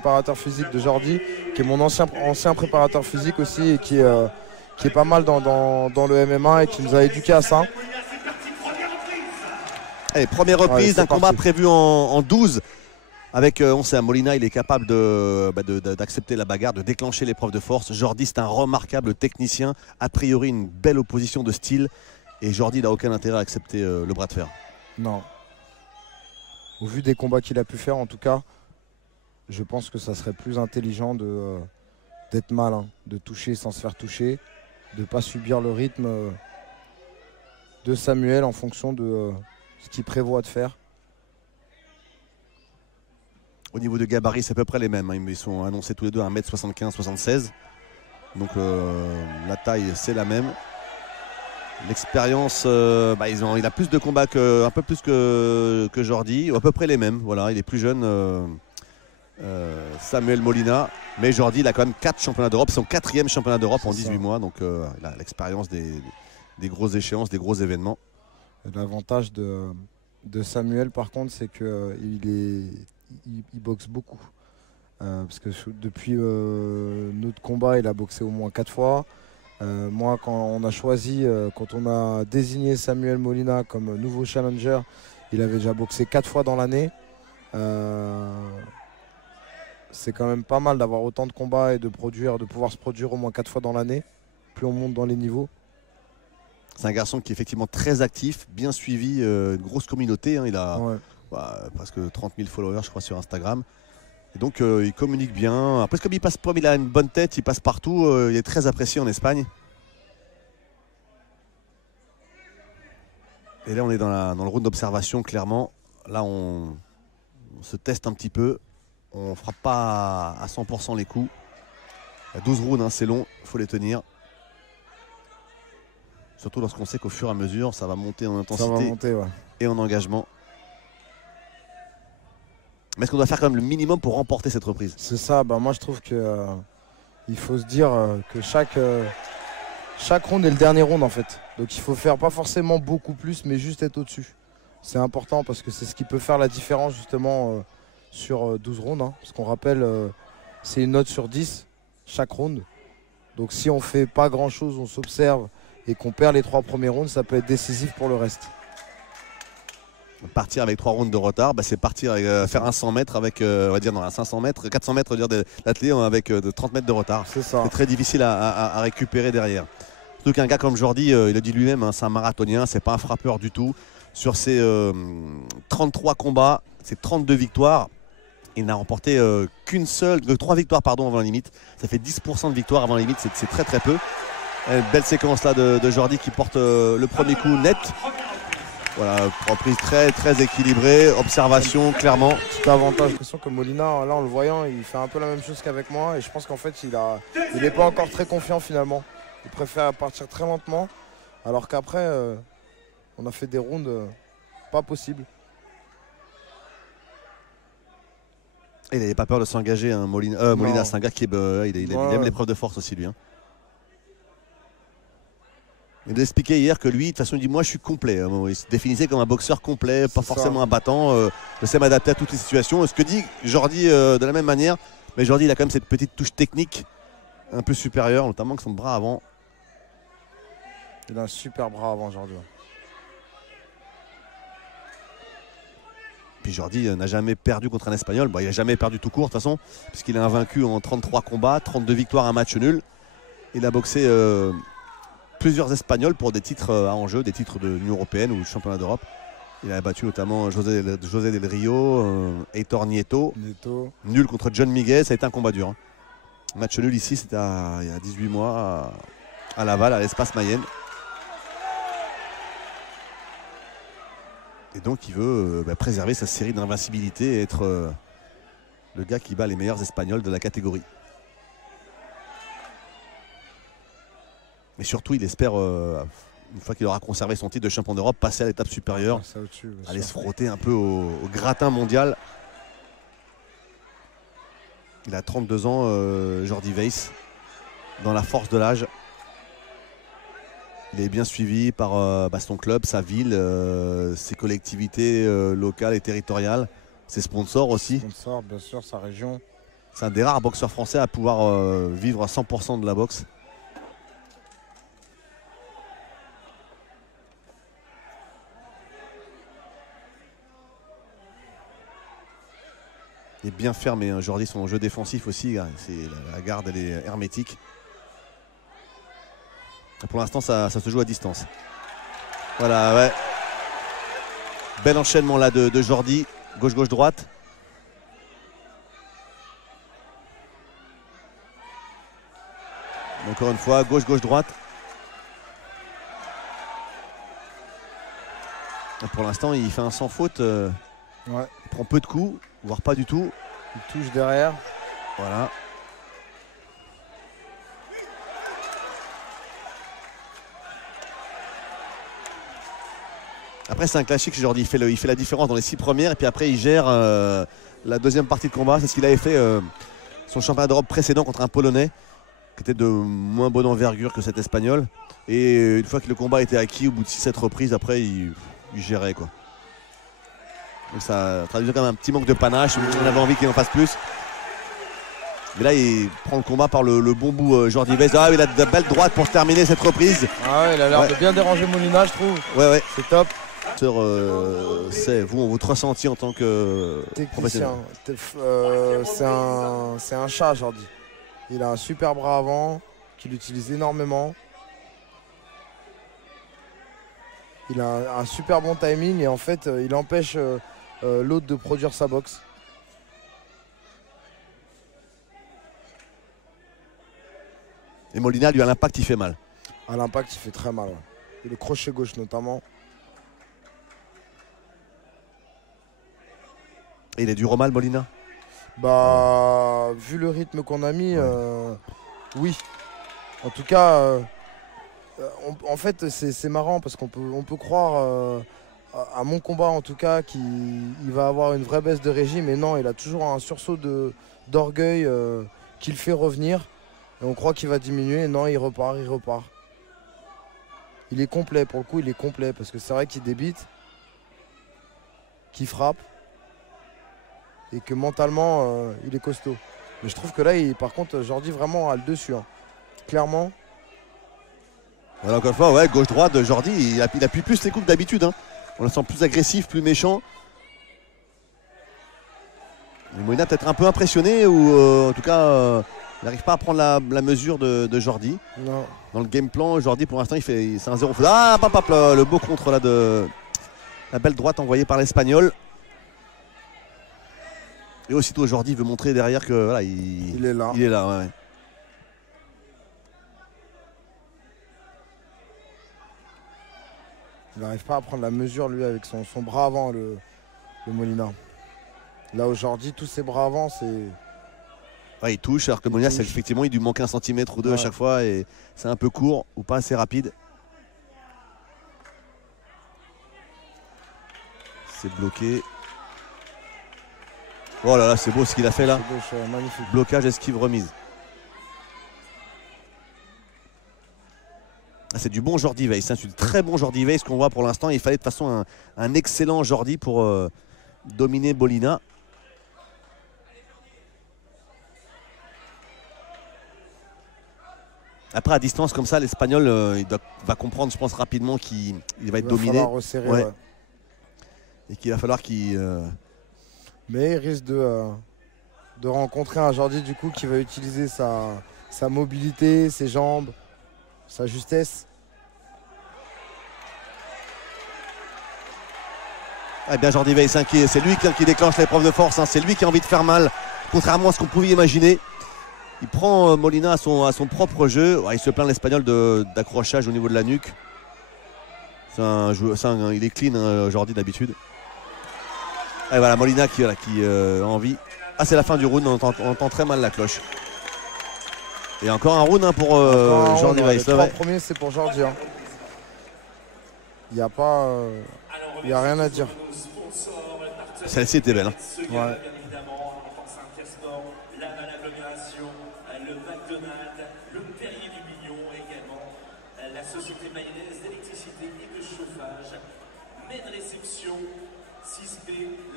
préparateur physique de Jordi, qui est mon ancien préparateur physique aussi et qui est pas mal dans le MMA et qui nous a éduqués à ça. Allez, première reprise d'un combat prévu en 12. Avec, on sait, Molina, il est capable d'accepter la bagarre, de déclencher l'épreuve de force. Jordi, c'est un remarquable technicien. A priori, une belle opposition de style. Et Jordi n'a aucun intérêt à accepter le bras de fer. Non. Au vu des combats qu'il a pu faire, en tout cas, je pense que ça serait plus intelligent d'être malin, de toucher sans se faire toucher, de ne pas subir le rythme de Samuel en fonction de ce qu'il prévoit de faire. Au niveau de gabarit, c'est à peu près les mêmes. Ils sont annoncés tous les deux à 1m75-76. Donc la taille, c'est la même. L'expérience, il a plus de combats, un peu plus que Jordi, à peu près les mêmes. Voilà, il est plus jeune, Samuel Molina. Mais Jordi, il a quand même 4 championnats d'Europe. C'est son 4e championnat d'Europe en 18 mois. Donc il a l'expérience des grosses échéances, des gros événements. L'avantage de Samuel, par contre, c'est qu'il boxe beaucoup. Parce que depuis notre combat, il a boxé au moins 4 fois. Moi, quand on a choisi, quand on a désigné Samuel Molina comme nouveau challenger, il avait déjà boxé 4 fois dans l'année. C'est quand même pas mal d'avoir autant de combats et de pouvoir se produire au moins 4 fois dans l'année. Plus on monte dans les niveaux. C'est un garçon qui est effectivement très actif, bien suivi, une grosse communauté. Hein. Il a presque 30 000 followers, je crois, sur Instagram. Et donc, il communique bien. Après, comme il a une bonne tête, il passe partout. Il est très apprécié en Espagne. Et là, on est dans le round d'observation, clairement. Là, on se teste un petit peu. On ne frappe pas à 100% les coups. 12 rounds, hein, c'est long, il faut les tenir. Surtout lorsqu'on sait qu'au fur et à mesure, ça va monter en intensité et en engagement. Mais est-ce qu'on doit faire quand même le minimum pour remporter cette reprise? C'est ça, moi je trouve que il faut se dire que chaque round est le dernier round en fait. Donc il faut faire pas forcément beaucoup plus, mais juste être au-dessus. C'est important parce que c'est ce qui peut faire la différence justement sur 12 rounds. Hein. Parce qu'on rappelle, c'est une note sur 10 chaque round. Donc si on fait pas grand-chose, on s'observe et qu'on perd les 3 premiers rounds, ça peut être décisif pour le reste. Partir avec 3 rounds de retard, c'est partir faire un 100 mètres avec, on va dire, un 500 mètres, 400 mètres de l'athlète avec de 30 mètres de retard. C'est très difficile à récupérer derrière. Surtout qu'un gars comme Jordi, il a dit lui-même, hein, c'est un marathonien, c'est pas un frappeur du tout. Sur ses 33 combats, ses 32 victoires, il n'a remporté qu'une seule, 3 victoires avant la limite. Ça fait 10% de victoires avant la limite, c'est très très peu. Une belle séquence là de Jordi qui porte le premier coup net. Voilà, reprise très très équilibrée, observation clairement. Tout avantage. J'ai l'impression que Molina, là en le voyant, il fait un peu la même chose qu'avec moi et je pense qu'en fait il n'est pas encore très confiant finalement. Il préfère partir très lentement alors qu'après on a fait des rounds pas possibles. Et il n'avait pas peur de s'engager, hein, Molina, c'est un gars qui il aime l'épreuve de force aussi lui. Hein. Il nous a expliqué hier que lui, de toute façon, il dit moi je suis complet. Il se définissait comme un boxeur complet, pas forcément un battant. Je sais m'adapter à toutes les situations. Ce que dit Jordi de la même manière, mais Jordi il a quand même cette petite touche technique un peu supérieure, notamment avec son bras avant. Il a un super bras avant Jordi. Puis Jordi n'a jamais perdu contre un Espagnol. Il n'a jamais perdu tout court de toute façon, puisqu'il est invaincu en 33 combats, 32 victoires, un match nul. Il a boxé plusieurs Espagnols pour des titres en jeu, des titres de l'Union Européenne ou du Championnat d'Europe. Il a battu notamment José Del Rio, Heitor Nieto. Nul contre John Miguel, ça a été un combat dur. Hein. Match nul ici, c'était il y a 18 mois à Laval, à l'Espace Mayenne. Et donc il veut préserver sa série d'invincibilité et être le gars qui bat les meilleurs Espagnols de la catégorie. Mais surtout, il espère, une fois qu'il aura conservé son titre de champion d'Europe, passer à l'étape supérieure, aller se frotter un peu au gratin mondial. Il a 32 ans, Jordi Weiss, dans la force de l'âge. Il est bien suivi par son club, sa ville, ses collectivités locales et territoriales, ses sponsors aussi. Ses sponsors, bien sûr, sa région. C'est un des rares boxeurs français à pouvoir vivre à 100% de la boxe. Il est bien fermé, hein. Jordi, son jeu défensif aussi, la garde elle est hermétique. Pour l'instant ça se joue à distance. Voilà, ouais. Bel enchaînement là de Jordi, gauche-gauche-droite. Encore une fois, gauche-gauche-droite. Pour l'instant, il fait un sans faute. Ouais. Il prend peu de coups, voire pas du tout. Il touche derrière. Voilà. Après, c'est un classique, Jordi. Il fait la différence dans les 6 premières et puis après, il gère la deuxième partie de combat. C'est ce qu'il avait fait son championnat d'Europe précédent contre un Polonais qui était de moins bonne envergure que cet Espagnol. Et une fois que le combat était acquis, au bout de 6-7 reprises, après, il gérait, quoi. Donc ça traduisait quand même un petit manque de panache. On avait envie qu'il en fasse plus. Mais là, il prend le combat par le bon bout, Jordi Weiss. Ah, il a de belles droites pour terminer cette reprise. Ah ouais, il a l'air de bien déranger Molina, je trouve. Ouais. C'est top. C'est votre ressenti en tant que technicien. C'est un chat, Jordi. Il a un super bras avant, qu'il utilise énormément. Il a un super bon timing et en fait, il empêche l'autre de produire sa boxe. Et Molina, lui, à l'impact, il fait mal. À l'impact, il fait très mal. Ouais. Et le crochet gauche notamment. Et il est dur au mal, Molina? Bah, vu le rythme qu'on a mis, oui. En tout cas, en fait, c'est marrant parce qu'on peut croire, à mon combat en tout cas, qu'il va avoir une vraie baisse de régime. Mais non, il a toujours un sursaut d'orgueil qui le fait revenir. Et on croit qu'il va diminuer. Non, il repart. Il est complet, pour le coup, il est complet. Parce que c'est vrai qu'il débite, qu'il frappe. Et que mentalement, il est costaud. Mais je trouve que là, par contre, Jordi vraiment a le dessus. Hein. Clairement. Voilà, encore une fois, ouais, gauche-droite, Jordi, il appuie plus les coups que d'habitude. Hein. On le sent plus agressif, plus méchant. Molina peut-être un peu impressionné ou en tout cas, il n'arrive pas à prendre la mesure de Jordi. Non. Dans le game plan, Jordi pour l'instant, c'est un 0. Ah, le beau contre là de la belle droite envoyée par l'Espagnol. Et aussitôt, Jordi veut montrer derrière que voilà, il est là. Il est là, ouais. Il n'arrive pas à prendre la mesure, lui, avec son bras avant, le Molina. Là, où Jordi, tous ses bras avant, c'est... Ouais, il touche, alors que Molina, effectivement, il lui manque 1 centimètre ou 2 à chaque fois. Et c'est un peu court ou pas assez rapide. C'est bloqué. Oh là là, c'est beau ce qu'il a fait là. C'est beau, magnifique. Blocage, esquive, remise. Ah, c'est du bon Jordi Weiss, hein. C'est du très bon Jordi Weiss qu'on voit pour l'instant. Il fallait de toute façon un excellent Jordi pour dominer Molina. Après, à distance comme ça, l'Espagnol va comprendre, je pense, rapidement qu'il va être dominé. Il va falloir resserrer, ouais. Et qu'il va falloir qu'il... Mais il risque de rencontrer un Jordi du coup qui va utiliser sa mobilité, ses jambes, sa justesse. Eh bien Jordi Weiss, hein, c'est lui qui déclenche l'épreuve de force, hein, c'est lui qui a envie de faire mal, contrairement à ce qu'on pouvait imaginer. Il prend Molina à son propre jeu. Ouais, il se plaint l'Espagnol d'accrochage au niveau de la nuque. Il est clean, hein, Jordi d'habitude. Et voilà, Molina qui a envie. Ah, c'est la fin du round, on entend très mal la cloche. Et encore un round, hein, pour Jordi Weiss. Les 3 premiers, c'est pour Jordi. Hein. Il n'y a pas... il n'y a rien à dire. Celle-ci était belle. Hein. Ouais. Société mayonnaise d'électricité et de chauffage, mais de réception 6B,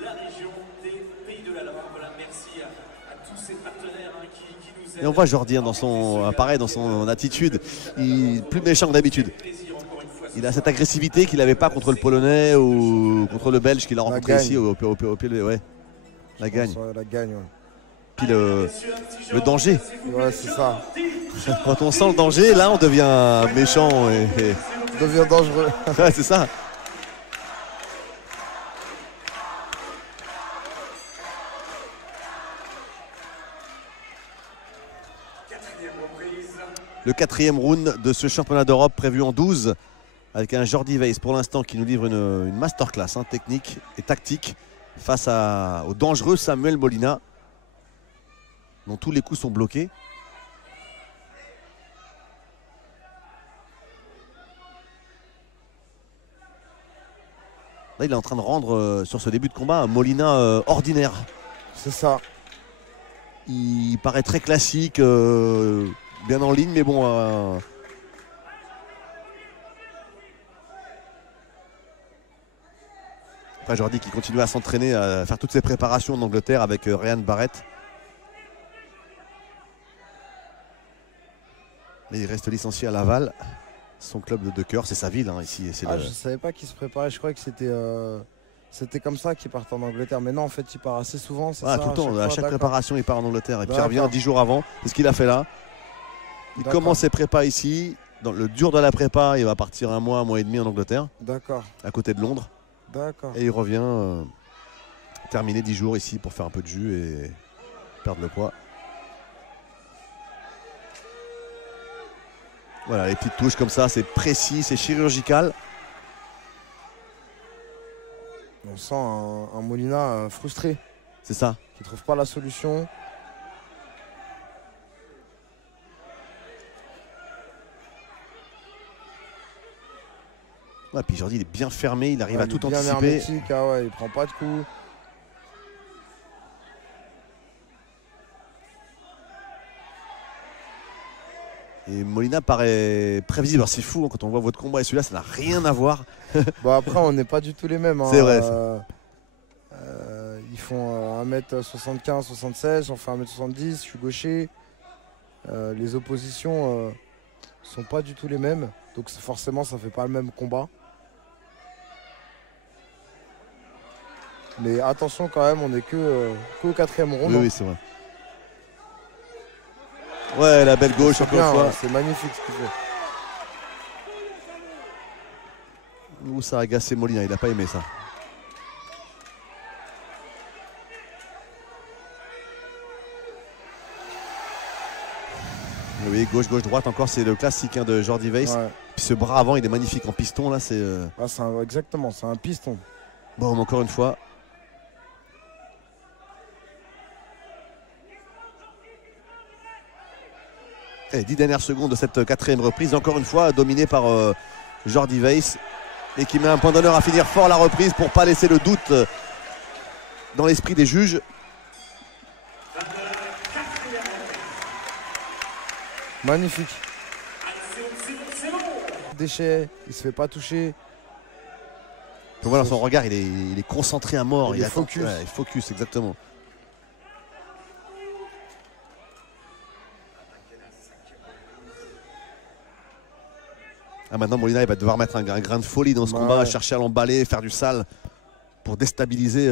la région des Pays de la Loire. Voilà, merci à Et on voit Jordi dans son pareil, dans son attitude, plus méchant que d'habitude. Il a cette agressivité qu'il n'avait pas contre le Polonais ou contre le Belge qu'il a rencontré ici au pied. Ouais. La gagne. La gagne, ouais. Puis le danger. Ouais, c'est ça. Quand on sent le danger, là on devient méchant. On devient dangereux. Ouais, c'est ça. Le 4e round de ce championnat d'Europe prévu en 12 avec un Jordi Weiss pour l'instant qui nous livre une masterclass technique et tactique face au dangereux Samuel Molina dont tous les coups sont bloqués. Là il est en train de rendre sur ce début de combat un Molina ordinaire. C'est ça. Il paraît très classique. Bien en ligne, mais bon. Après Jordi qui continue à s'entraîner, à faire toutes ses préparations en Angleterre avec Ryan Barrett. Mais il reste licencié à Laval, son club de cœur, c'est sa ville ici. Je ne savais pas qu'il se préparait, je croyais que c'était comme ça qu'il partait en Angleterre. Mais non, en fait, il part assez souvent. Tout le temps, à chaque préparation, il part en Angleterre. Et puis il revient 10 jours avant. C'est ce qu'il a fait là. Il commence ses prépas ici. Dans le dur de la prépa, il va partir un mois et demi en Angleterre. D'accord. À côté de Londres. D'accord. Et il revient terminer 10 jours ici pour faire un peu de jus et perdre le poids. Voilà, les petites touches comme ça, c'est précis, c'est chirurgical. On sent un Molina frustré. C'est ça. Qui ne trouve pas la solution. Ouais, puis Jordi il est bien fermé, il arrive à tout anticiper. Il prend pas de coups. Et Molina paraît prévisible. Alors c'est fou quand on voit votre combat et celui-là, ça n'a rien à voir. Bon, après, on n'est pas du tout les mêmes. C'est vrai. Ils font 1m75, 76, on fait 1m70, je suis gaucher. Les oppositions sont pas du tout les mêmes. Donc forcément, ça fait pas le même combat. Mais attention quand même, on n'est que au 4e round. Oui, c'est vrai. Ouais, la belle gauche encore une fois. C'est magnifique ce qu'il fait. Où ça a agacé Molina, il n'a pas aimé ça. Oui, gauche, droite encore, c'est le classique de Jordi Weiss. Ouais. Puis ce bras avant, il est magnifique en piston là. Exactement, c'est un piston. Bon, encore une fois. Et 10 dernières secondes de cette 4e reprise, encore une fois dominée par Jordi Weiss. Et qui met un point d'honneur à finir fort la reprise pour ne pas laisser le doute dans l'esprit des juges. Magnifique. Déchet, il se fait pas toucher. Donc voilà, son regard, il est concentré à mort. Il est focus. Ouais, il focus, exactement. Maintenant, Molina il va devoir mettre un grain de folie dans ce combat, chercher à l'emballer, faire du sale pour déstabiliser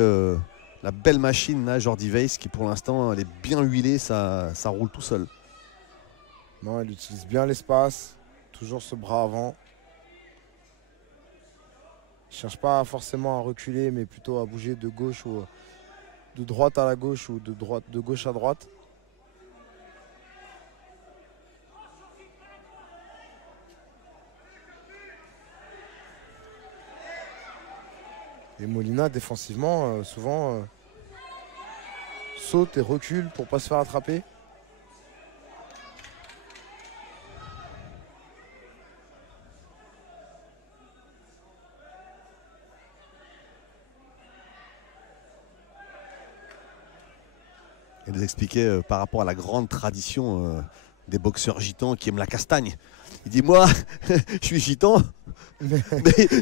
la belle machine là, Jordi Weiss, qui pour l'instant elle est bien huilée, ça roule tout seul. Non, elle utilise bien l'espace, toujours ce bras avant. Il ne cherche pas forcément à reculer, mais plutôt à bouger de gauche ou de droite à la gauche ou de gauche à droite. Et Molina, défensivement, souvent saute et recule pour ne pas se faire attraper. Il nous expliquait par rapport à la grande tradition des boxeurs gitans qui aiment la castagne. Il dit moi, je suis gitan, mais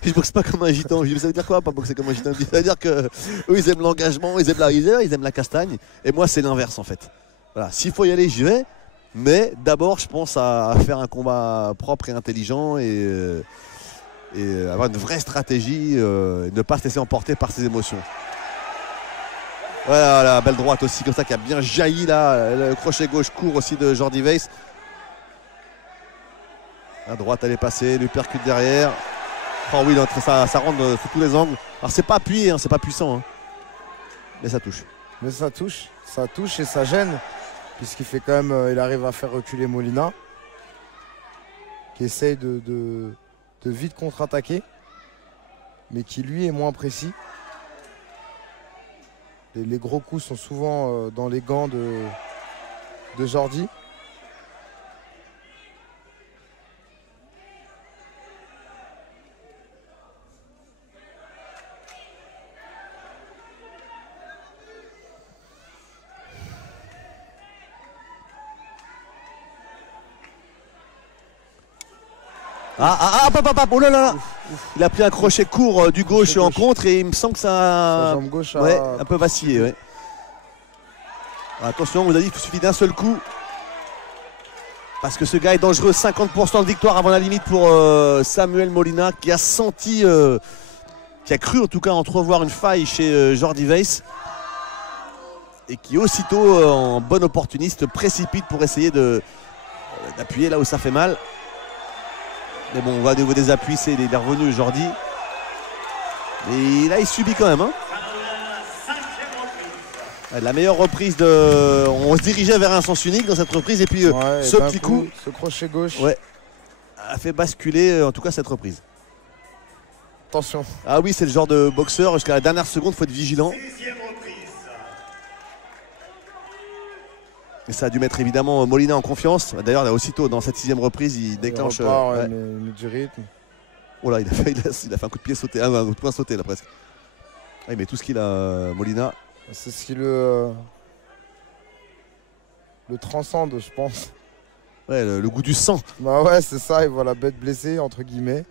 je boxe pas comme un gitan. Je dis, mais ça veut dire quoi, pas boxer comme un gitan? Ça veut dire que eux, ils aiment l'engagement, ils aiment la castagne. Et moi, c'est l'inverse en fait. Voilà, s'il faut y aller, j'y vais. Mais d'abord, je pense à faire un combat propre et intelligent et avoir une vraie stratégie, ne pas se laisser emporter par ses émotions. Voilà, belle droite aussi, comme ça, qui a bien jailli là. Le crochet gauche court aussi de Jordi Weiss. La droite, elle est passée, lui percute derrière. Oh oui, ça rentre sous tous les angles. Alors, c'est pas appuyé, hein, c'est pas puissant. Hein. Mais ça touche. Mais ça touche et ça gêne. Puisqu'il fait quand même, il arrive à faire reculer Molina. Qui essaye de vite contre-attaquer. Mais qui lui est moins précis. Les gros coups sont souvent dans les gants de Jordi. Oh là là. Il a pris un crochet court du gauche en contre et il me semble que ça a jambe gauche un peu vacillé. Ouais. Attention, on vous a dit qu'il suffit d'un seul coup. Parce que ce gars est dangereux. 50% de victoire avant la limite pour Samuel Molina qui a senti, qui a cru en tout cas entrevoir une faille chez Jordi Weiss. Et qui aussitôt, en bon opportuniste, précipite pour essayer d'appuyer là où ça fait mal. Mais bon, on va au niveau des appuis, il est revenu Jordi. Et là, il subit quand même. Hein. La meilleure reprise de. On se dirigeait vers un sens unique dans cette reprise. Et puis ce petit coup. Ce crochet gauche. Ouais. A fait basculer en tout cas cette reprise. Attention. Ah oui, c'est le genre de boxeur. Jusqu'à la dernière seconde, il faut être vigilant. Et ça a dû mettre évidemment Molina en confiance. D'ailleurs, aussitôt dans cette 6e reprise, il déclenche. Il repart, met du rythme. Oh là, il a fait un coup de pied sauté. Ah, un coup de poing sauté là presque. Ah, il met tout ce qu'il a, Molina. C'est ce qui le transcende, je pense. Ouais, le goût du sang. Bah ouais, c'est ça. Il voit la bête blessée, entre guillemets.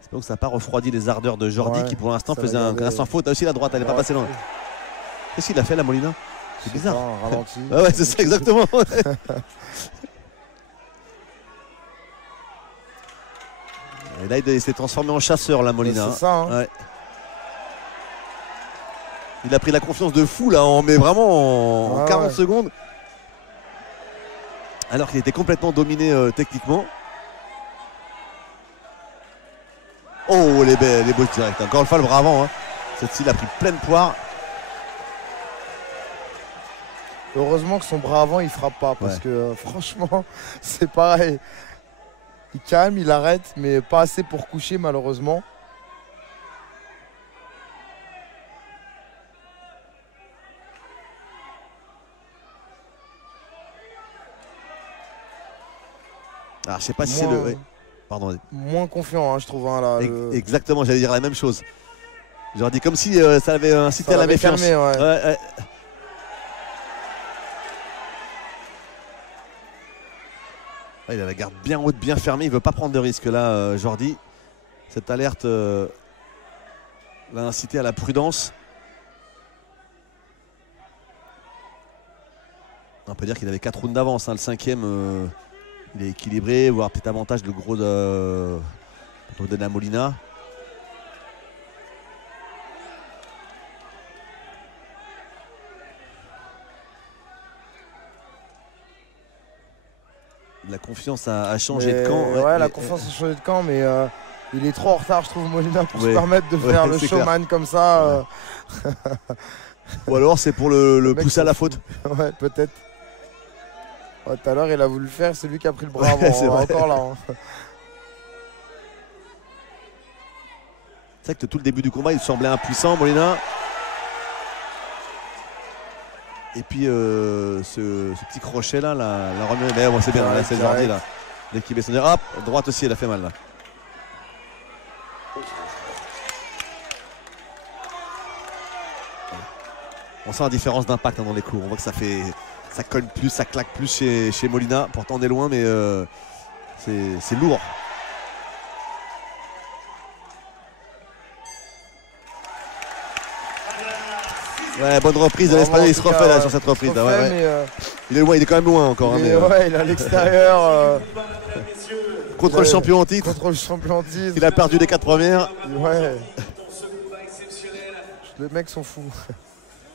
J'espère que ça n'a pas refroidi les ardeurs de Jordi qui pour l'instant faisait un sans faute. Là aussi, la droite, elle n'est pas passée loin. Qu'est-ce qu'il a fait, la Molina? C'est bizarre. Un ralenti. Ah ouais, c'est ça, exactement. Et là, il s'est transformé en chasseur, la Molina. C'est ça. Hein. Ouais. Il a pris la confiance de fou, là, mais vraiment en 40 secondes. Alors qu'il était complètement dominé techniquement. Oh, les beaux directs. Encore une fois, le bras avant. Hein. Cette-ci, il a pris pleine poire. Heureusement que son bras avant il frappe pas parce que franchement c'est pareil. Il calme, il arrête, mais pas assez pour coucher malheureusement. Alors je sais pas si c'est le. Pardon. Moins confiant, hein, je trouve. Hein, là, Exactement, j'allais dire la même chose. J'aurais dit comme si ça avait incité à la méfiance. Calmé, il a la garde bien haute, bien fermée. Il ne veut pas prendre de risque là, Jordi. Cette alerte l'a incité à la prudence. On peut dire qu'il avait 4 rounds d'avance. Hein. Le 5e, il est équilibré, voire peut-être avantage le gros de la Molina. La confiance a changé de camp. La confiance a changé de camp, mais il est trop en retard, je trouve, Molina, pour se permettre de faire le showman comme ça. Ou alors c'est pour le pousser à la faute. Ouais, peut-être. Tout à l'heure, il a voulu le faire, c'est lui qui a pris le bras avant. Encore là. Hein. C'est vrai que tout le début du combat, il semblait impuissant, Molina. Et puis ce petit crochet là, la remise. Mais bon, c'est bien, là, c'est Jordi là. Dès qu'il met son hop, droite aussi, elle a fait mal là. On sent la différence d'impact dans les coups. On voit que ça fait Ça cogne plus, ça claque plus chez Molina. Pourtant on est loin, mais c'est lourd. Ouais, bonne reprise de l'Espagnol, il se refait là sur cette reprise. Là, ouais. Il est loin, il est quand même loin encore. Il est à l'extérieur. Contre le champion en titre. Contre le champion en titre. Il a perdu les 4 premières. Ouais. Les mecs sont fous.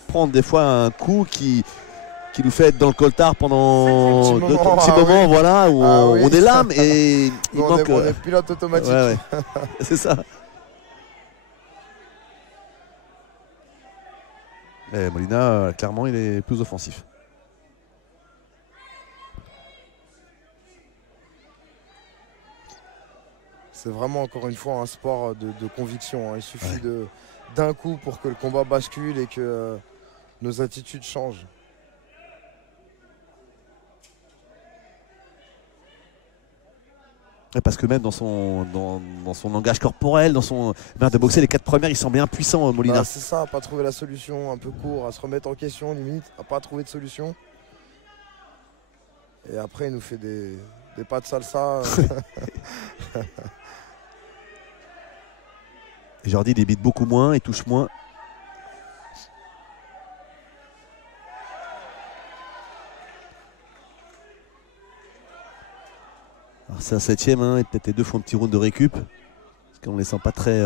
Prendre des fois un coup qui nous fait être dans le coltard pendant 2 petits moments, voilà, où on est là, mais il manque. On est pilote automatique. Ouais. C'est ça. Et Molina, clairement, il est plus offensif. C'est vraiment, encore une fois, un sport de conviction. Hein. Il suffit d'un coup pour que le combat bascule et que nos attitudes changent. Parce que même dans son langage corporel, dans son manière de boxer, les 4 premières, il semble bien puissant, Molina. Bah, c'est ça, pas trouver la solution, un peu court, à se remettre en question, limite, à pas trouver de solution. Et après, il nous fait des pas de salsa. Jordi, il débite beaucoup moins, il touche moins. Alors c'est un 7ème, hein, et peut-être les deux font un petit round de récup. Parce qu'on les sent pas très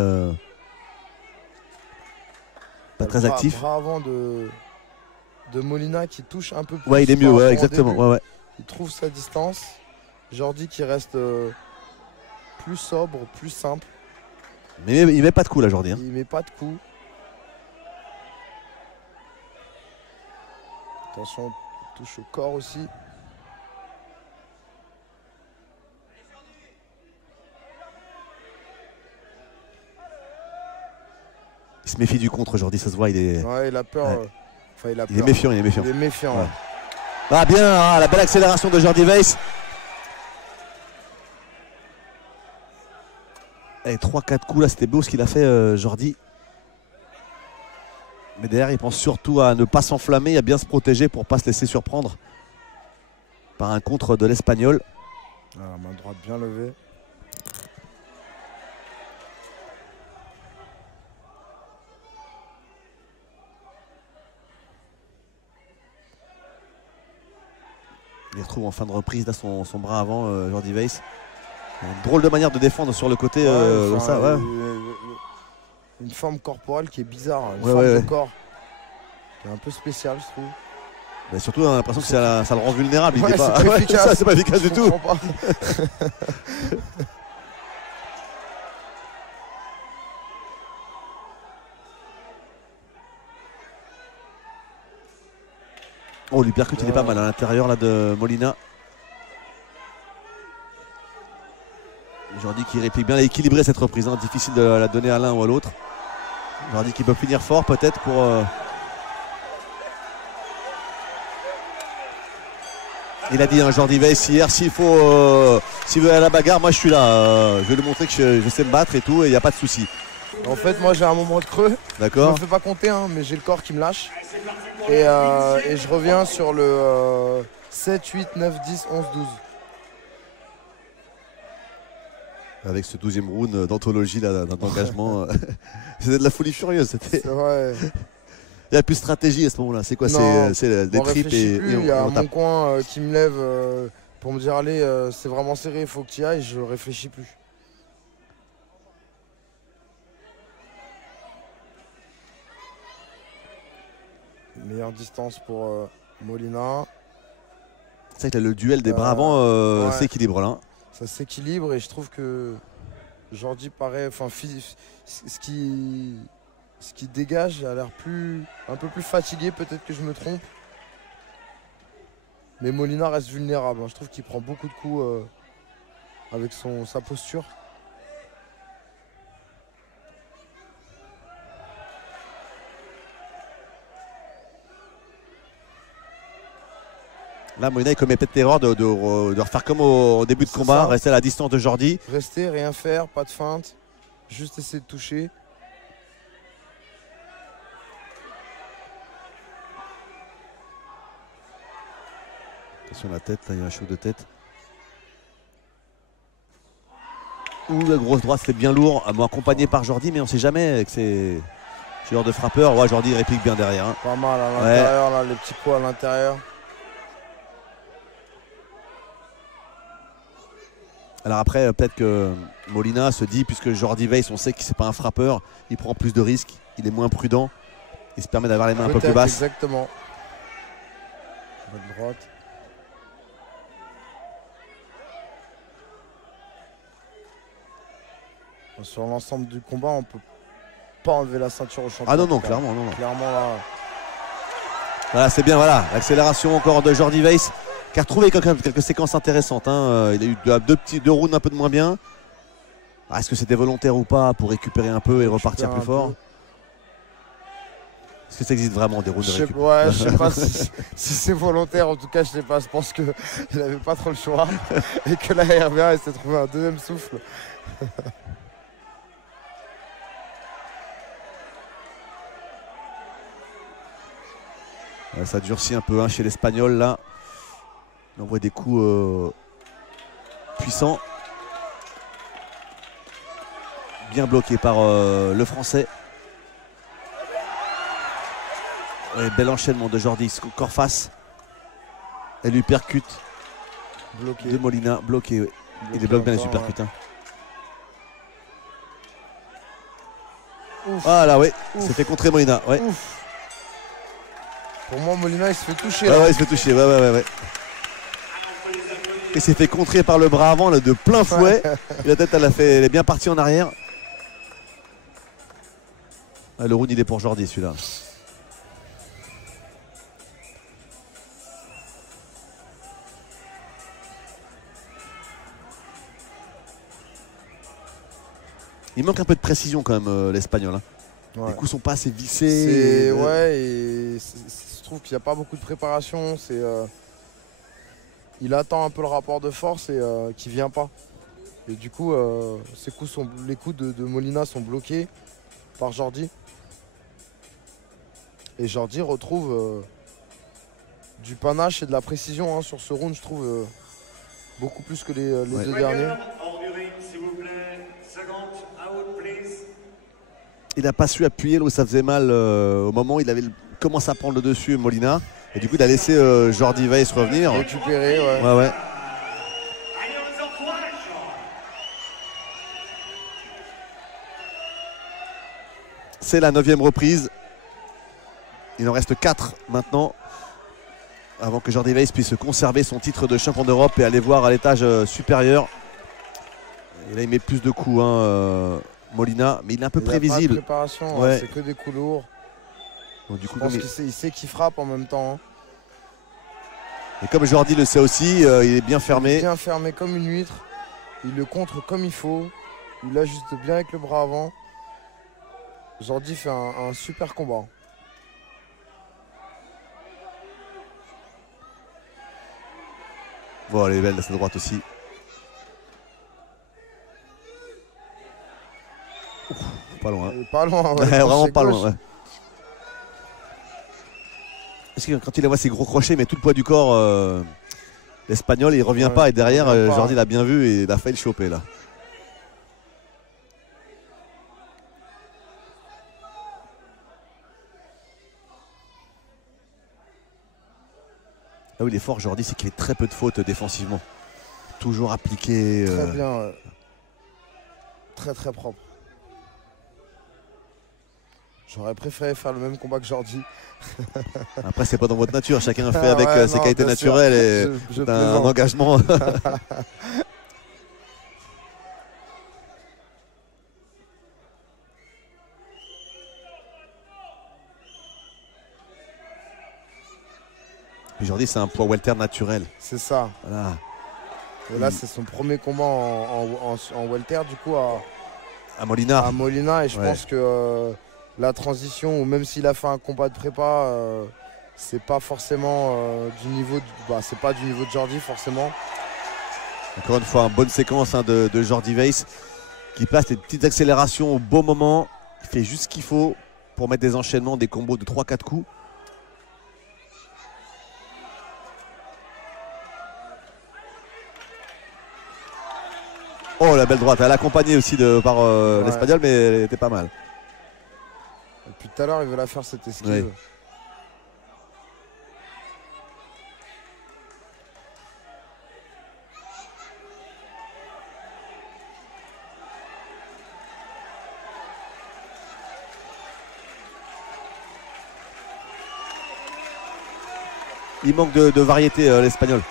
actifs. Bras avant de Molina qui touche un peu plus. Ouais, il est mieux, ouais, exactement. Ouais. Il trouve sa distance. Jordi qui reste plus sobre, plus simple. Mais il met pas de coup là, Jordi. Hein. Il met pas de coup. Attention, il touche au corps aussi. Il se méfie du contre aujourd'hui, ça se voit, il est. Ouais, il a peur. Ouais. Enfin, il a peur. Il est méfiant, il est méfiant. Il est méfiant. Ouais. Ah bien, hein, la belle accélération de Jordi Weiss. Et 3-4 coups là, c'était beau ce qu'il a fait Jordi. Mais derrière, il pense surtout à ne pas s'enflammer, à bien se protéger pour ne pas se laisser surprendre par un contre de l'Espagnol. Ah, main droite bien levée. Il retrouve en fin de reprise là, son bras avant, Jordi Weiss. Une drôle de manière de défendre sur le côté comme ça. Ouais. Une forme corporelle qui est bizarre, une forme de corps qui est un peu spéciale, je trouve. Mais surtout, on a l'impression que ça le rend vulnérable. Ouais, c'est pas efficace. C'est pas efficace du tout. Oh, l'hypercute, il est pas mal à l'intérieur là de Molina. Jordi qui réplique bien, il a équilibré cette reprise, hein. Difficile de la donner à l'un ou à l'autre. Jordi qui peut finir fort peut-être pour... Il a dit, hein, Jordi Weiss hier, s'il veut aller à la bagarre, moi je suis là. Je vais lui montrer que je sais me battre et tout, et il n'y a pas de souci. En fait, moi j'ai un moment de creux. D'accord. Je ne me fais pas compter, hein, mais j'ai le corps qui me lâche. Et je reviens sur le 7, 8, 9, 10, 11, 12. Avec ce 12e round d'anthologie d'engagement, c'était de la folie furieuse. C'est vrai. Il n'y a plus de stratégie à ce moment-là. C'est quoi? C'est des tripes et il y a mon coin qui me lève pour me dire allez, c'est vraiment serré, il faut que tu y ailles. Je réfléchis plus. Meilleure distance pour Molina. C'est vrai que le duel des bras avant s'équilibre là. Ça s'équilibre et je trouve que Jordi paraît, enfin, ce qui dégage a l'air un peu plus fatigué, peut-être que je me trompe. Mais Molina reste vulnérable, hein. Je trouve qu'il prend beaucoup de coups avec sa posture. Là, Molina il commet peut-être l'erreur de refaire comme au début de combat, rester à la distance de Jordi. Rester, rien faire, pas de feinte, juste essayer de toucher. Attention la tête, là il y a un choc de tête. Ouh, la grosse droite, c'était bien lourd, accompagné par Jordi, mais on ne sait jamais avec ces joueurs de frappeurs. Ouais, Jordi réplique bien derrière. Hein. Pas mal à l'intérieur, là, les petits coups à l'intérieur. Alors après, peut-être que Molina se dit, puisque Jordi Weiss, on sait que c'est pas un frappeur, il prend plus de risques, il est moins prudent, il se permet d'avoir les mains un peu plus basses. Exactement. Bonne droite. Sur l'ensemble du combat, on peut pas enlever la ceinture au champion. Ah non, non, clairement, non. Clairement là. Voilà, c'est bien, voilà. L'accélération encore de Jordi Weiss, qui a retrouvé quand même quelques séquences intéressantes. Hein. Il a eu deux rounds un peu de moins bien. Est-ce que c'était volontaire ou pas pour récupérer un peu et repartir plus fort? Est-ce que ça existe vraiment des rounds de récup? Ouais, je sais pas si c'est volontaire, en tout cas je sais pas, je pense qu'il n'avait pas trop le choix et que là il revient et s'est trouvé un deuxième souffle. Ça durcit un peu hein, chez l'Espagnol là. On voit des coups puissants. Bien bloqué par le Français. Ouais, bel enchaînement de Jordi, corps face. Elle lui percute. Bloqué. De Molina, bloqué. Oui. Il les bloque bien les supercutes. Hein. Ah là oui, c'était contré Molina. Ouais. Pour moi Molina il se fait toucher. Ouais, il se fait toucher. Ouais. Il s'est fait contrer par le bras avant là, de plein fouet. Et la tête elle est bien partie en arrière. Ah, le round il est pour Jordi celui-là. Il manque un peu de précision quand même l'Espagnol. Hein. Ouais. Les coups sont pas assez vissés. Ouais, et je trouve qu'il n'y a pas beaucoup de préparation. Il attend un peu le rapport de force et qui vient pas. Et du coup, les coups de Molina sont bloqués par Jordi. Et Jordi retrouve du panache et de la précision hein, sur ce round, je trouve, beaucoup plus que les deux derniers. Il n'a pas su appuyer là où ça faisait mal au moment où il avait commencé à prendre le dessus Molina. Et du coup il a laissé Jordi Weiss revenir. Récupérer, ouais. Ouais. C'est la 9e reprise. Il en reste 4 maintenant. Avant que Jordi Weiss puisse conserver son titre de champion d'Europe et aller voir à l'étage supérieur. Et là il met plus de coups hein, Molina, mais il est un peu prévisible. Il n'a pas de préparation, ouais. C'est que des coups lourds. Donc, du coup, je pense qu'il sait qu'il frappe en même temps. Hein. Et comme Jordi le sait aussi, il est bien fermé. Il est bien fermé comme une huître. Il le contre comme il faut. Il l'ajuste bien avec le bras avant. Jordi fait un super combat. Bon, elle est belle, sa droite aussi. Ouf, pas loin. Pas loin, ouais. Vraiment pas loin, ouais. Parce que quand il voit ses gros crochets, mais tout le poids du corps, l'Espagnol, il revient pas. Et derrière, Jordi l'a bien vu et il a failli le choper là. Là où il est fort, Jordi, c'est qu'il fait très peu de fautes défensivement. Toujours appliqué. Très bien, ouais. Très très propre. J'aurais préféré faire le même combat que Jordi. Après, c'est pas dans votre nature. Chacun fait avec ses qualités naturelles et un engagement. Jordi, c'est un poids welter naturel. C'est ça. Voilà. Et là, c'est son premier combat en welter, du coup, à Molina. À Molina, et je pense que la transition, ou même s'il a fait un combat de prépa, c'est pas forcément du niveau c'est pas du niveau de Jordi forcément. Encore une fois, une bonne séquence hein, de Jordi Weiss qui place des petites accélérations au bon moment. Il fait juste ce qu'il faut pour mettre des enchaînements, des combos de 3-4 coups. Oh la belle droite, elle est accompagnée aussi par l'Espagnol, mais elle était pas mal. Depuis tout à l'heure il veut la faire cette esquive. Oui. Il manque de variété l'Espagnol.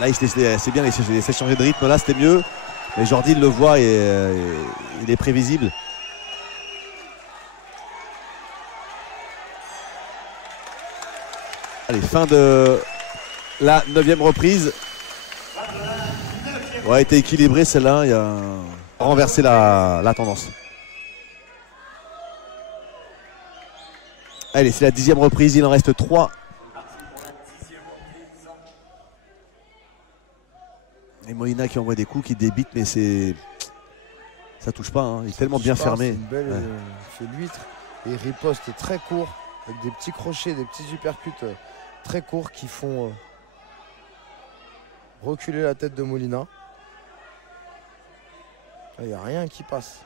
Là c'est bien, il s'est changé de rythme, là c'était mieux. Mais Jordi il le voit et il est prévisible. Allez, fin de la 9e reprise. Ouais, été équilibré celle-là, il a renversé la tendance. Allez, c'est la 10e reprise, il en reste 3. Et Molina qui envoie des coups, qui débite, mais ça touche pas, hein. Il est tellement bien fermé. Une belle, il fait l'huître et il riposte très court avec des petits crochets, des petits uppercuts très courts qui font reculer la tête de Molina. Il n'y a rien qui passe.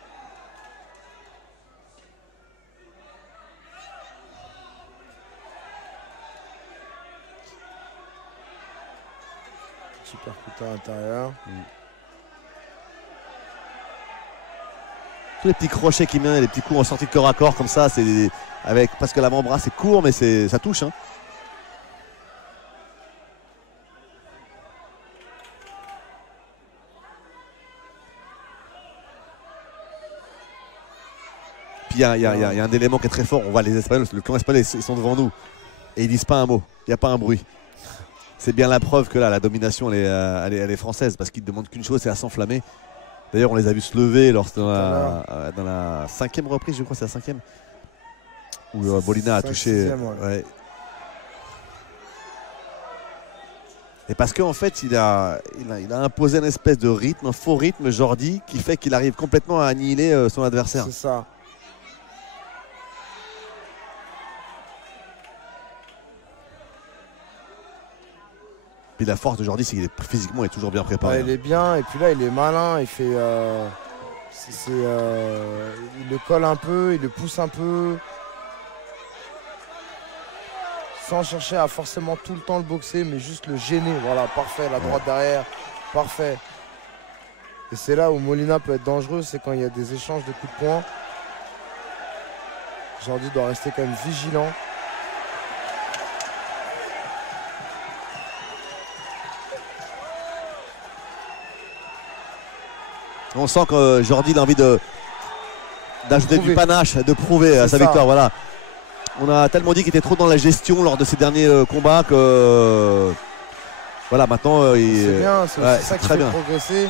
Petit percut à l'intérieur. Tous les petits crochets qu'il met, les petits coups en sortie de corps à corps comme ça, c'est avec parce que l'avant-bras c'est court, mais ça touche, hein. Puis il y a un élément qui est très fort. On voit les Espagnols, le clan espagnol, ils sont devant nous et ils disent pas un mot. Il n'y a pas un bruit. C'est bien la preuve que là, la domination, elle est française parce qu'ils ne demandent qu'une chose, c'est à s'enflammer. D'ailleurs, on les a vus se lever dans la 5e reprise, je crois, c'est la 5e, où Molina a touché. Ouais. Et parce qu'en fait, il a imposé une espèce de rythme, un faux rythme, Jordi, qui fait qu'il arrive complètement à annihiler son adversaire. C'est ça. Puis la force de Jordi, c'est qu'il est physiquement est toujours bien préparé. Ouais, il est bien, et puis là il est malin, il fait, il le colle un peu, il le pousse un peu, sans chercher à forcément tout le temps le boxer, mais juste le gêner. Voilà, parfait, la droite derrière, parfait. Et c'est là où Molina peut être dangereux, c'est quand il y a des échanges de coups de poing. Jordi doit rester quand même vigilant. On sent que Jordi a envie d'ajouter du panache, de prouver à sa victoire. Voilà. On a tellement dit qu'il était trop dans la gestion lors de ses derniers combats que voilà, maintenant c'est bien, c'est ça qui fait progresser.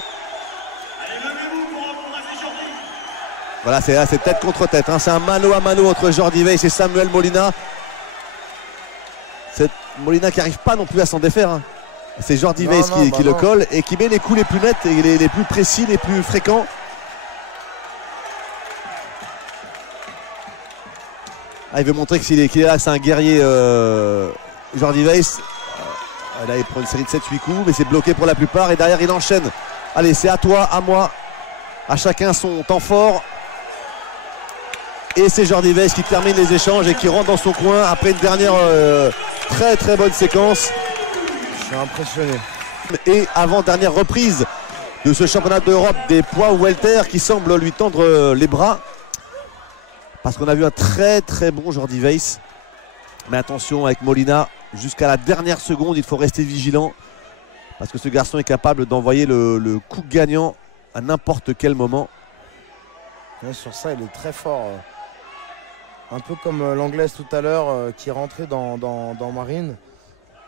Voilà, c'est tête contre tête, hein. C'est un mano à mano entre Jordi Weiss et Samuel Molina. C'est Molina qui n'arrive pas non plus à s'en défaire, hein. C'est Jordi Weiss qui le colle et qui met les coups les plus nets et les plus précis, les plus fréquents. Ah, il veut montrer qu'il est là, c'est un guerrier, Jordi Weiss. Là, il prend une série de 7-8 coups, mais c'est bloqué pour la plupart. Et derrière, il enchaîne. Allez, c'est à toi, à moi, à chacun son temps fort. Et c'est Jordi Weiss qui termine les échanges et qui rentre dans son coin après une dernière très très bonne séquence. Je suis impressionné. Et avant-dernière reprise de ce championnat d'Europe des poids welter qui semble lui tendre les bras. Parce qu'on a vu un très très bon Jordi Weiss. Mais attention avec Molina, jusqu'à la dernière seconde, il faut rester vigilant. Parce que ce garçon est capable d'envoyer le coup gagnant à n'importe quel moment. Ouais, sur ça, il est très fort. Un peu comme l'anglaise tout à l'heure qui est rentré dans Marine.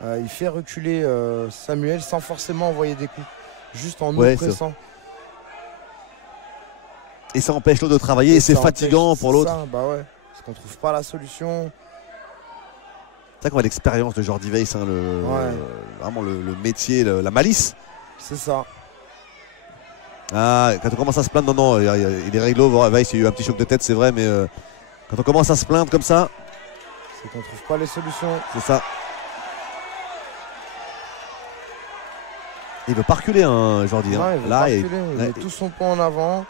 Il fait reculer Samuel sans forcément envoyer des coups, juste en oppressant. Et ça empêche l'autre de travailler et c'est fatigant pour l'autre. Bah ouais, parce qu'on trouve pas la solution. C'est ça qu'on a l'expérience de Jordi Weiss, hein, vraiment le métier, la malice. C'est ça. Ah, quand on commence à se plaindre, non, il est réglo. Weiss, il y a eu un petit choc de tête, c'est vrai, mais quand on commence à se plaindre comme ça, c'est qu'on trouve pas les solutions. C'est ça. Il veut pas reculer, hein, Jordi. Non, Hein. il veut Là, pas il reculer, il met tout son poids en avant.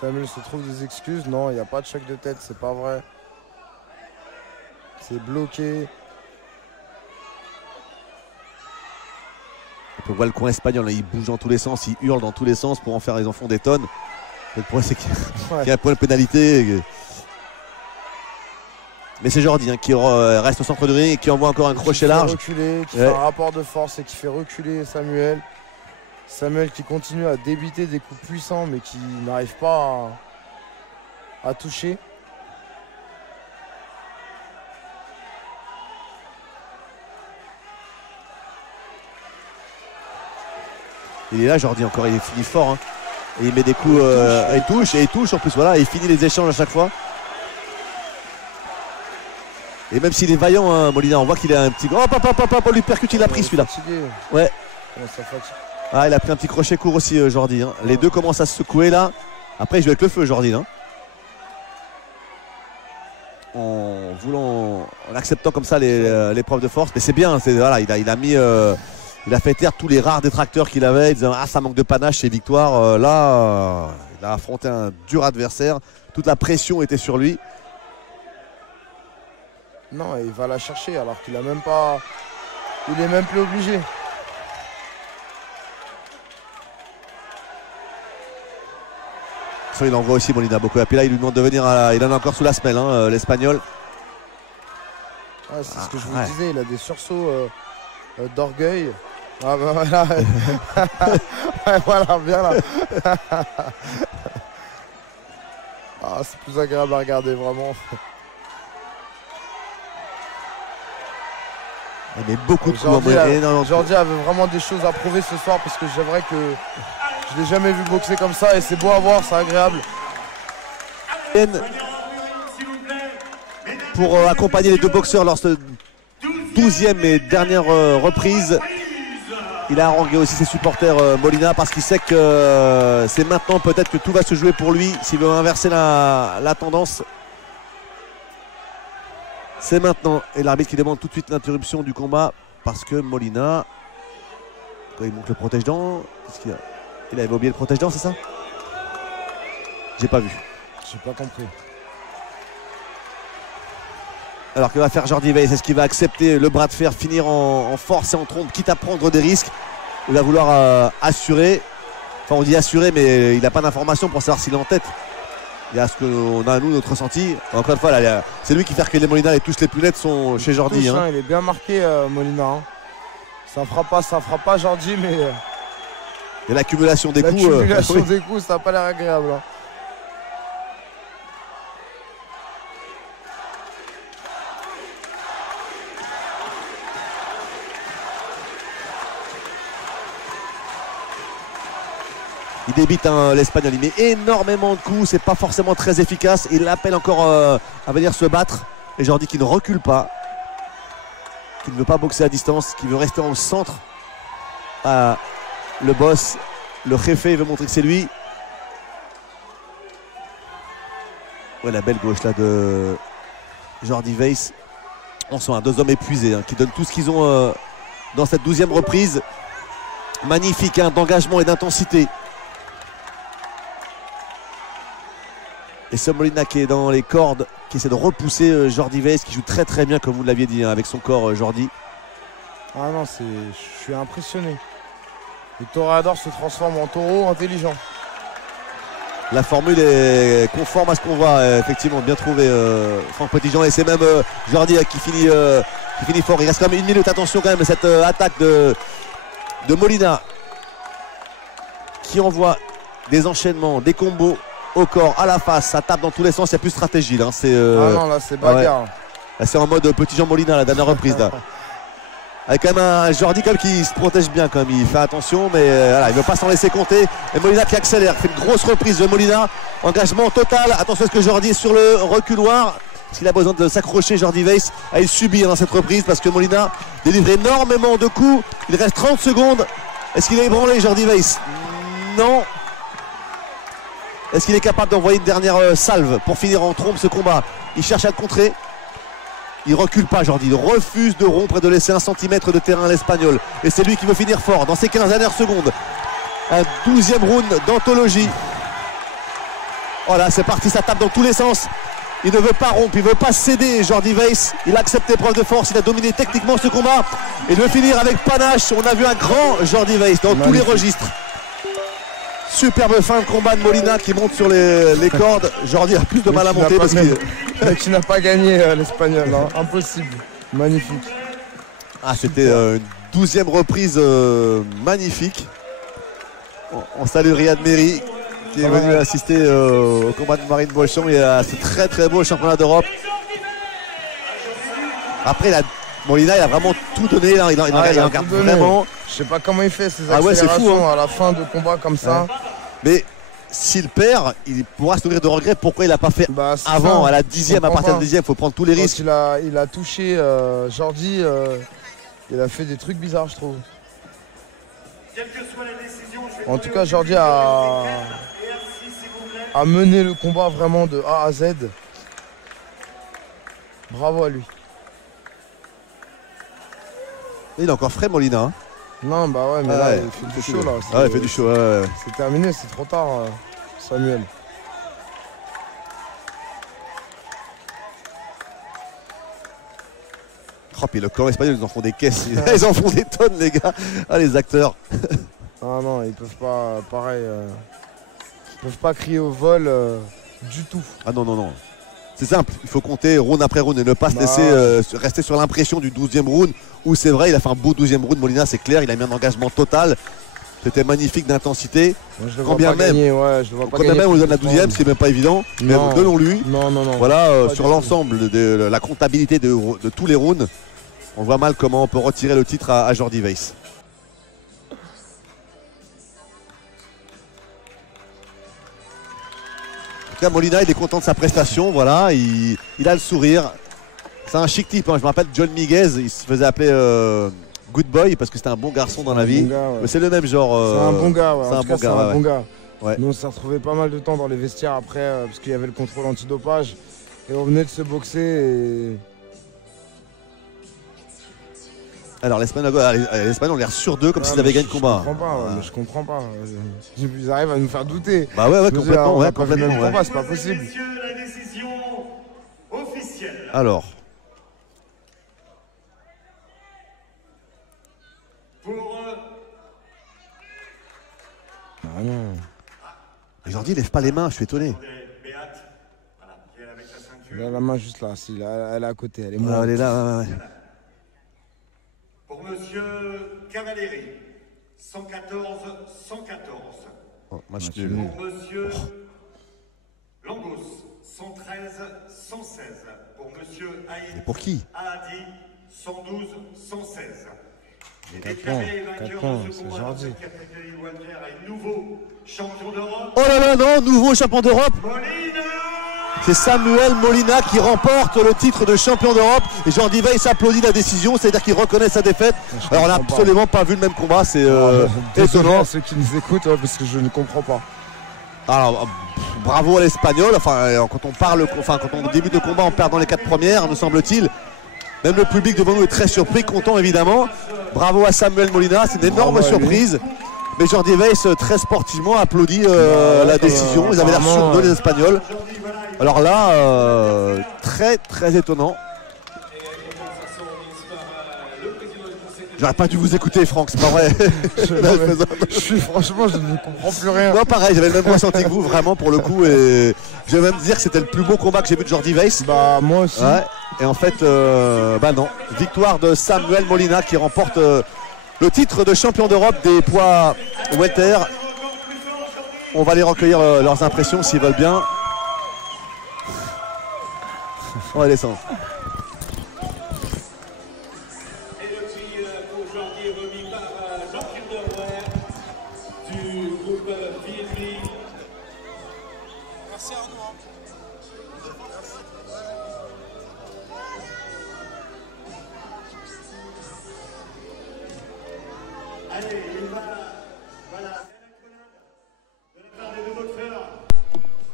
Samuel se trouve des excuses. Non, il n'y a pas de choc de tête, c'est pas vrai. C'est bloqué. On peut voir le coin espagnol, là, il bouge dans tous les sens, il hurle dans tous les sens pour en faire, ils en font des tonnes. Le problème, c'est qu'il y a un point de pénalité. Mais c'est Jordi hein, qui reste au centre du ring et qui envoie encore un crochet large. Reculer, qui fait un rapport de force et qui fait reculer Samuel. Samuel qui continue à débiter des coups puissants mais qui n'arrive pas à toucher. Il est là Jordi encore, il finit fort. Hein. Et il met des coups, il touche en plus, voilà, il finit les échanges à chaque fois. Et même s'il est vaillant, hein, Molina, on voit qu'il a un petit... Oh, lui percute, il a pris celui-là. Ouais. Ah, il a pris un petit crochet court aussi, Jordi. Hein. Les deux commencent à se secouer là. Après, il joue avec le feu, Jordi. Hein. En acceptant comme ça l'épreuve de force. Mais c'est bien, voilà, il a fait taire tous les rares détracteurs qu'il avait, disant ah ça manque de panache, c'est victoire. Là, il a affronté un dur adversaire. Toute la pression était sur lui. Non, il va la chercher alors qu'il a même pas. Il est même plus obligé. Il envoie aussi Molina beaucoup. Et puis là, il lui demande de venir. Il en a encore sous la semelle, hein, l'Espagnol. Ah, c'est ce que je vous disais. Il a des sursauts d'orgueil. Ah ben voilà. Ouais, voilà, bien là. Ah, c'est plus agréable à regarder vraiment. Il met beaucoup de coups. Jordi avait vraiment des choses à prouver ce soir parce que j'aimerais que je l'ai jamais vu boxer comme ça et c'est beau à voir, c'est agréable. Pour accompagner les deux boxeurs lors de 12e et dernière reprise, il a harangué aussi ses supporters Molina parce qu'il sait que c'est maintenant peut-être que tout va se jouer pour lui s'il veut inverser la tendance. C'est maintenant. Et l'arbitre qui demande tout de suite l'interruption du combat parce que Molina, quand il monte le protège-dents, qu'est-ce qu'il a ? Il avait oublié le protège-dents, c'est ça ? J'ai pas vu. J'ai pas compris. Alors que va faire Jordi Weiss? Est-ce qu'il va accepter le bras de fer, finir en force et en trompe, quitte à prendre des risques? Il va vouloir assurer. Enfin, on dit assurer, mais il n'a pas d'informations pour savoir s'il est en tête. Il y a ce qu'on a, nous, notre ressenti. Encore une fois, là, c'est lui qui fait que les Molina et tous les plus nets sont chez Jordi. Hein. Il est bien marqué, Molina. Hein. Ça fera pas Jordi, mais. Il y a l'accumulation des coups. L'accumulation des coups, ça n'a pas l'air agréable. Hein. Il débite l'Espagnol, il met énormément de coups, c'est pas forcément très efficace. Il l'appelle encore à venir se battre. Et Jordi qui ne recule pas, qui ne veut pas boxer à distance, qui veut rester au centre. Le boss, le jefe, il veut montrer que c'est lui. Ouais, la belle gauche là de Jordi Weiss. On sent deux hommes épuisés hein, qui donnent tout ce qu'ils ont dans cette 12e reprise. Magnifique hein, d'engagement et d'intensité. Et ce Molina qui est dans les cordes, qui essaie de repousser Jordi Weiss, qui joue très très bien comme vous l'aviez dit hein, avec son corps Jordi. Ah non, je suis impressionné. Le toréador se transforme en taureau intelligent. La formule est conforme à ce qu'on voit, effectivement, bien trouvé Franck Petitjean. Et c'est même Jordi qui finit fort. Il reste quand même 1 minute, attention quand même, cette attaque de Molina qui envoie des enchaînements, des combos au corps, à la face, ça tape dans tous les sens, il n'y a plus de stratégie là. Ah non, là c'est bagarre. Ouais. Là c'est en mode Petitjean Molina la dernière reprise là. Avec quand même un Jordi comme qui se protège bien quand même, il fait attention mais voilà, il ne veut pas s'en laisser compter. Et Molina qui accélère, fait une grosse reprise de Molina, engagement total. Attention à ce que Jordi est sur le reculoir, parce qu'il a besoin de s'accrocher Jordi Weiss. Il subit dans cette reprise parce que Molina délivre énormément de coups. Il reste 30 secondes. Est-ce qu'il est ébranlé Jordi Weiss? Non. Est-ce qu'il est capable d'envoyer une dernière salve pour finir en trompe ce combat? Il cherche à le contrer. Il recule pas Jordi, il refuse de rompre et de laisser 1 centimètre de terrain à l'Espagnol. Et c'est lui qui veut finir fort dans ces 15 dernières secondes. Un 12e round d'anthologie. Voilà, c'est parti, ça tape dans tous les sens. Il ne veut pas rompre, il ne veut pas céder Jordi Weiss. Il a accepté preuve de force, il a dominé techniquement ce combat. Et il veut finir avec panache. On a vu un grand Jordi Weiss dans tous les registres. Superbe fin de combat de Molina qui monte sur les cordes. Jordi a plus de mal à monter parce qu'il n'a pas gagné l'Espagnol, hein. Impossible. Magnifique. Ah, c'était une 12e reprise magnifique. On salue Riyad Meri qui est venu assister au combat de Marine Boichon et à ce très très beau championnat d'Europe. Après, Molina il a vraiment tout donné, il regarde vraiment. Je sais pas comment il fait ces accélérations à la fin de combat comme ça. Mais s'il perd, il pourra se nourrir de regrets. Pourquoi il n'a pas fait avant, à la 10e, à partir de la 10e, il faut prendre tous les risques. Il a touché Jordi, il a fait des trucs bizarres, je trouve. En tout cas, Jordi a mené le combat vraiment de A à Z. Bravo à lui. Il est encore frais, Molina. Hein. Non, bah ouais, mais là, il fait du chaud. Là. Ah, il fait du chaud. Ouais. C'est terminé, c'est trop tard, Samuel. Oh, puis le clan espagnol, ils en font des caisses. Ils en font des tonnes, les gars. Ah, les acteurs. Ah non, ils peuvent pas, pareil. Ils peuvent pas crier au vol du tout. Ah non. C'est simple, il faut compter round après round et ne pas se laisser rester sur l'impression du 12e round où c'est vrai, il a fait un beau 12e round. Molina, c'est clair, il a mis un engagement total. C'était magnifique d'intensité. Quand bien même, on lui donne la 12e, c'est même pas évident. Mais donnons-lui. Non. Voilà, sur l'ensemble de la comptabilité de tous les rounds, on voit mal comment on peut retirer le titre à Jordi Weiss. Molina il est content de sa prestation, voilà, il a le sourire. C'est un chic type, hein. Je me rappelle John Miguez, il se faisait appeler Good Boy parce que c'était un bon garçon dans la vie. Mais c'est le même genre. C'est un bon gars, c'est un bon gars. Ouais. Nous on s'est retrouvés pas mal de temps dans les vestiaires après parce qu'il y avait le contrôle antidopage et on venait de se boxer et... Alors l'Espagnol on l'air sur deux comme s'ils avaient gagné le combat. Je comprends pas. Ils arrivent à nous faire douter. Bah ouais, complètement. C'est pas possible. La décision officielle. Alors. Pour... Ah non. Jordi lève pas les mains, je suis étonné. Béate, voilà, qui est avec sa ceinture. Il a la main juste là, elle est à côté, elle est morte. Elle est là, ouais. Pour Monsieur Cavalieri, 114-114. Oh, pour Monsieur Langos, 113-116. Pour Monsieur Haïd. Pour qui Ahadi, 112-116. Quatre points, c'est Jordi. Nouveau champion d'Europe. Oh là là, non, nouveau champion d'Europe. C'est Samuel Molina qui remporte le titre de champion d'Europe. Et Jordi Weiss applaudit la décision, c'est-à-dire qu'il reconnaît sa défaite. Alors on n'a absolument pas vu le même combat, c'est étonnant. Ceux qui nous écoutent, parce que je ne comprends pas. Alors bravo à l'Espagnol. Quand on débute le combat en perdant les 4 premières, me semble-t-il. Même le public devant nous est très surpris, content évidemment. Bravo à Samuel Molina, c'est une énorme surprise. Mais Jordi Weiss, très sportivement, applaudit la décision. Ils avaient l'air sûrs de les Espagnols. Alors là, très très étonnant. J'aurais pas dû vous écouter, Franck, c'est pas vrai. Franchement, je ne comprends plus rien. Moi, pareil, j'avais le même ressenti que vous, vraiment, pour le coup. Et je vais même dire que c'était le plus beau combat que j'ai vu de Jordi Weiss. Bah, moi aussi. Ouais. Et en fait, bah non. Victoire de Samuel Molina qui remporte le titre de champion d'Europe des poids welter. On va les recueillir leurs impressions s'ils veulent bien. On va descendre. Et le prix aujourd'hui remis par Jean-Pierre Derouet du groupe VLB. Merci Arnaud. Allez, il va. Voilà, de la part des deux boxeurs.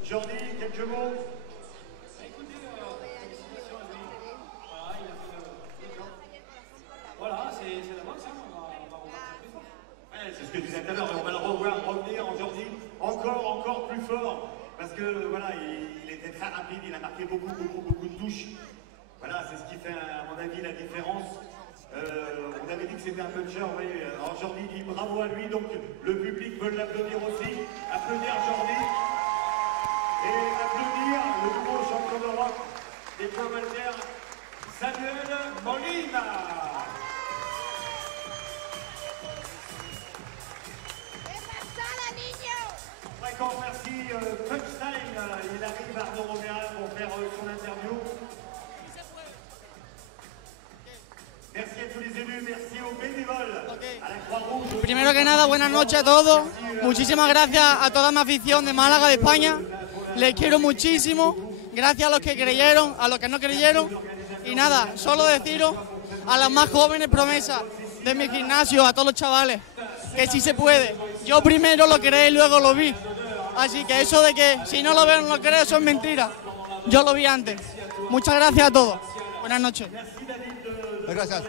Jordi, quelques mots. parce que voilà, il était très rapide, il a marqué beaucoup de touches. Voilà, c'est ce qui fait, à mon avis, la différence. On avait dit que c'était un puncher, oui. Alors Jordi dit bravo à lui, donc le public veut l'applaudir aussi. Applaudir Jordi. Et applaudir le nouveau champion d'Europe des poids welter, Samuel Molina. Très grand merci, Punchline, il arrive Arnaud Roméral pour faire son interview. Merci a tous les élus, merci aux bénévoles, a la Croix-Rouge. Primero que nada, buenas noches a todos. Muchísimas gracias a toda mi afición de Málaga, de España. Les quiero muchísimo. Gracias a los que creyeron, a los que no creyeron. Y nada, solo deciros a las más jóvenes promesas de mi gimnasio, a todos los chavales, que sí se puede. Yo primero lo creé y luego lo vi. Así que eso de que si no lo veo no lo creo, eso es mentira. Yo lo vi antes. Muchas gracias a todos. Buenas noches. Gracias.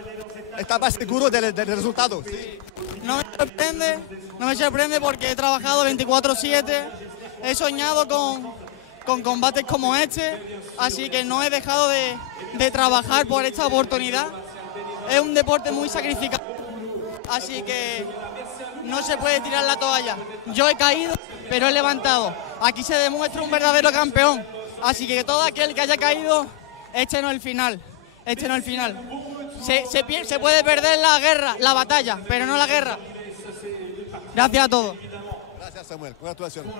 ¿Estás seguro del resultado? Sí. No me sorprende porque he trabajado 24/7, he soñado con combates como este, así que no he dejado de trabajar por esta oportunidad. Es un deporte muy sacrificado, así que no se puede tirar la toalla. Yo he caído, pero he levantado. Aquí se demuestra un verdadero campeón, así que todo aquel que haya caído, este no es el final. Este no es el final. Se puede perder la guerra, la batalla, pero no la guerra. Gracias a todos. Gracias, Samuel. Congratulaciones.